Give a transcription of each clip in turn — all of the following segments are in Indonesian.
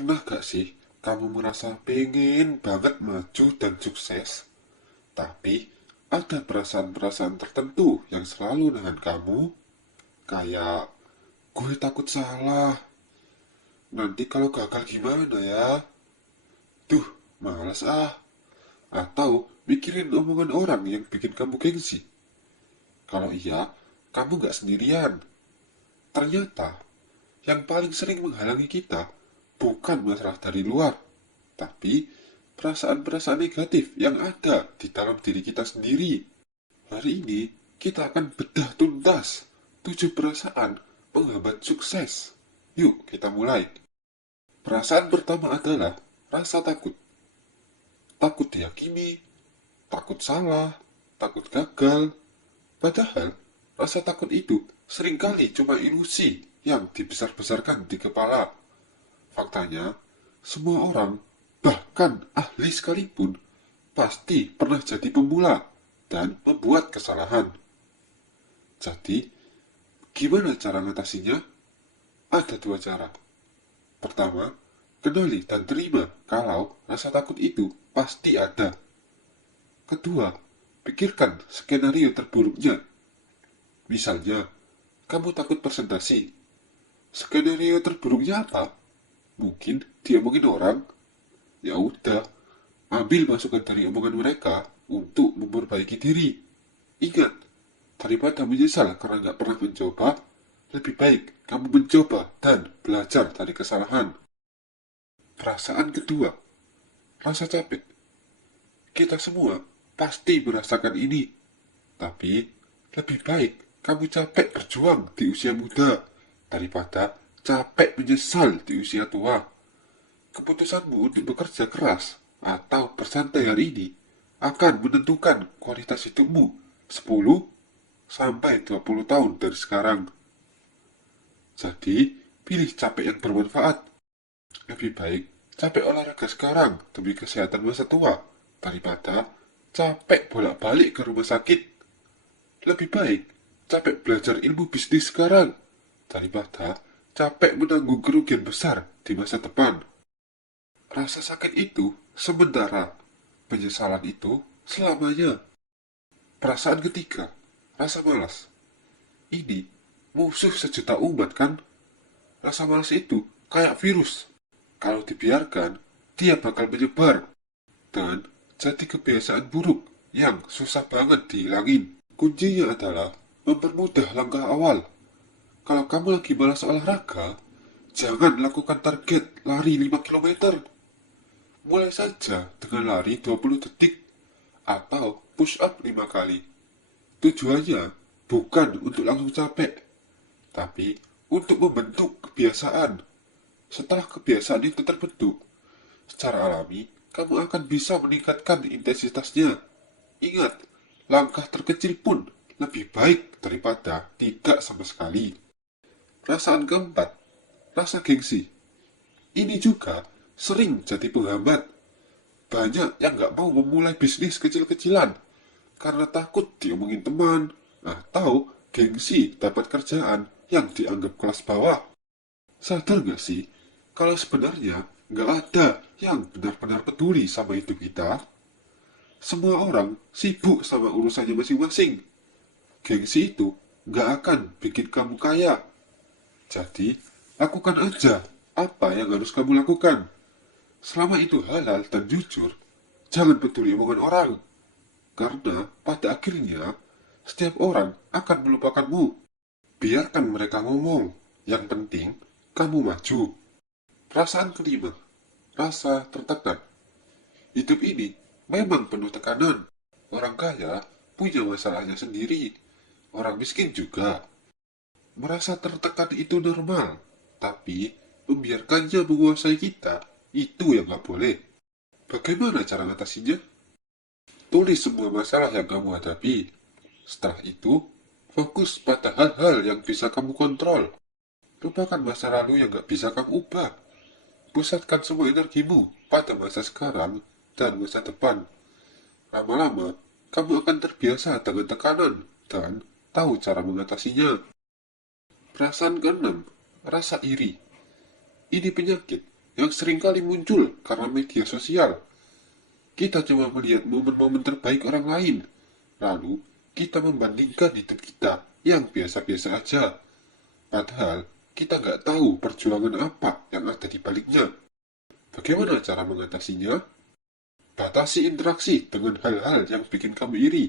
Pernah gak sih kamu merasa pengen banget maju dan sukses, tapi ada perasaan-perasaan tertentu yang selalu nahan kamu? Kayak, gue takut salah, nanti kalau gagal gimana ya? Duh, malas ah. Atau mikirin omongan orang yang bikin kamu gengsi. Kalau iya, kamu gak sendirian. Ternyata, yang paling sering menghalangi kita bukan masalah dari luar, tapi perasaan-perasaan negatif yang ada di dalam diri kita sendiri. Hari ini kita akan bedah tuntas 7 perasaan penghambat sukses. Yuk kita mulai. Perasaan pertama adalah rasa takut. Takut dihakimi, takut salah, takut gagal. Padahal rasa takut itu seringkali cuma ilusi yang dibesar-besarkan di kepala. Faktanya, semua orang, bahkan ahli sekalipun, pasti pernah jadi pemula dan membuat kesalahan. Jadi, gimana cara ngatasinya? Ada dua cara. Pertama, kenali dan terima kalau rasa takut itu pasti ada. Kedua, pikirkan skenario terburuknya. Misalnya, kamu takut presentasi. Skenario terburuknya apa? Mungkin diomongin orang. Ya udah, ambil masukan dari omongan mereka untuk memperbaiki diri. Ingat, daripada menyesal karena nggak pernah mencoba, lebih baik kamu mencoba dan belajar dari kesalahan. Perasaan kedua, rasa capek. Kita semua pasti merasakan ini. Tapi, lebih baik kamu capek berjuang di usia muda daripada capek menyesal di usia tua. Keputusanmu untuk bekerja keras atau bersantai hari ini akan menentukan kualitas hidupmu 10 sampai 20 tahun dari sekarang. Jadi, pilih capek yang bermanfaat. Lebih baik capek olahraga sekarang demi kesehatan masa tua daripada capek bolak-balik ke rumah sakit. Lebih baik capek belajar ilmu bisnis sekarang daripada capek menanggung kerugian besar di masa depan. Rasa sakit itu sementara, penyesalan itu selamanya. Perasaan ketiga, rasa malas. Ini musuh sejuta umat kan? Rasa malas itu kayak virus. Kalau dibiarkan, dia bakal menyebar dan jadi kebiasaan buruk yang susah banget dihilangin. Kuncinya adalah mempermudah langkah awal. Kalau kamu lagi malas olahraga, jangan lakukan target lari 5 km. Mulai saja dengan lari 20 detik atau push up 5 kali. Tujuannya bukan untuk langsung capek, tapi untuk membentuk kebiasaan. Setelah kebiasaan itu terbentuk, secara alami, kamu akan bisa meningkatkan intensitasnya. Ingat, langkah terkecil pun lebih baik daripada tidak sama sekali. Perasaan keempat, rasa gengsi. Ini juga sering jadi penghambat. Banyak yang nggak mau memulai bisnis kecil-kecilan karena takut diomongin teman atau gengsi dapat kerjaan yang dianggap kelas bawah. Sadar nggak sih kalau sebenarnya nggak ada yang benar-benar peduli sama hidup kita? Semua orang sibuk sama urusannya masing-masing. Gengsi itu nggak akan bikin kamu kaya. Jadi, lakukan aja apa yang harus kamu lakukan. Selama itu halal dan jujur, jangan peduli omongan orang. Karena pada akhirnya, setiap orang akan melupakanmu. Biarkan mereka ngomong. Yang penting, kamu maju. Perasaan kelima, rasa tertekan. Hidup ini memang penuh tekanan. Orang kaya punya masalahnya sendiri. Orang miskin juga. Merasa tertekan itu normal. Tapi, membiarkannya menguasai kita, itu yang gak boleh. Bagaimana cara mengatasinya? Tulis semua masalah yang kamu hadapi. Setelah itu, fokus pada hal-hal yang bisa kamu kontrol. Lupakan masa lalu yang gak bisa kamu ubah. Pusatkan semua energimu pada masa sekarang dan masa depan. Lama-lama, kamu akan terbiasa dengan tekanan dan tahu cara mengatasinya. Perasaan keenam, rasa iri. Ini penyakit yang seringkali muncul karena media sosial. Kita cuma melihat momen-momen terbaik orang lain, lalu kita membandingkan hidup kita yang biasa-biasa aja. Padahal kita nggak tahu perjuangan apa yang ada di baliknya. Bagaimana cara mengatasinya? Batasi interaksi dengan hal-hal yang bikin kamu iri.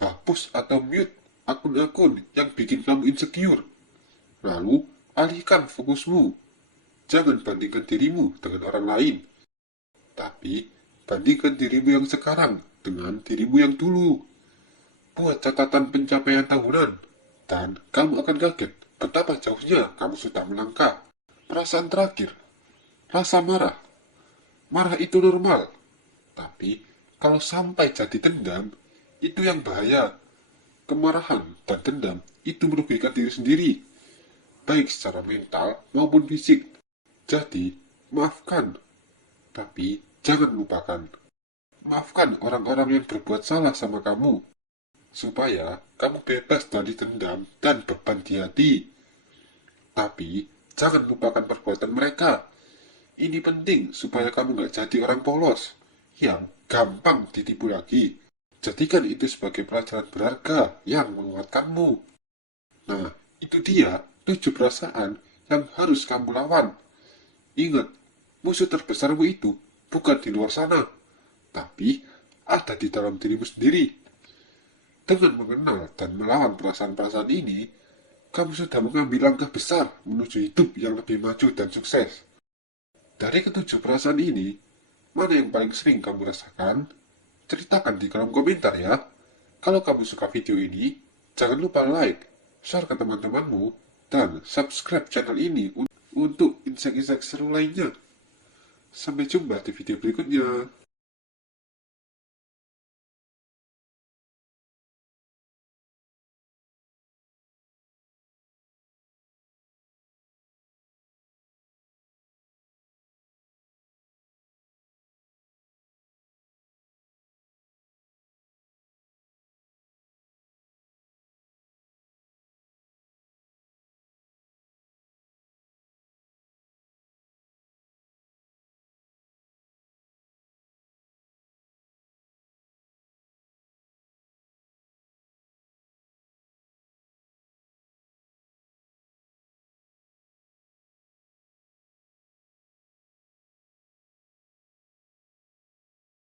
Hapus atau mute akun-akun yang bikin kamu insecure. Lalu, alihkan fokusmu. Jangan bandingkan dirimu dengan orang lain. Tapi, bandingkan dirimu yang sekarang dengan dirimu yang dulu. Buat catatan pencapaian tahunan. Dan kamu akan kaget betapa jauhnya kamu sudah melangkah. Perasaan terakhir, rasa marah. Marah itu normal. Tapi, kalau sampai jadi dendam, itu yang bahaya. Kemarahan dan dendam itu merugikan diri sendiri, baik secara mental maupun fisik. Jadi, maafkan. Tapi, jangan lupakan. Maafkan orang-orang yang berbuat salah sama kamu, supaya kamu bebas dari dendam dan beban di hati. Tapi, jangan lupakan perbuatan mereka. Ini penting supaya kamu nggak jadi orang polos, yang gampang ditipu lagi. Jadikan itu sebagai pelajaran berharga yang menguatkanmu. Nah, itu dia 7 perasaan yang harus kamu lawan. Ingat, musuh terbesarmu itu bukan di luar sana, tapi ada di dalam dirimu sendiri. Dengan mengenal dan melawan perasaan-perasaan ini, kamu sudah mengambil langkah besar menuju hidup yang lebih maju dan sukses. Dari ketujuh perasaan ini, mana yang paling sering kamu rasakan? Ceritakan di kolom komentar ya. Kalau kamu suka video ini, jangan lupa like, share ke teman-temanmu, dan subscribe channel ini untuk insight-insight seru lainnya. Sampai jumpa di video berikutnya.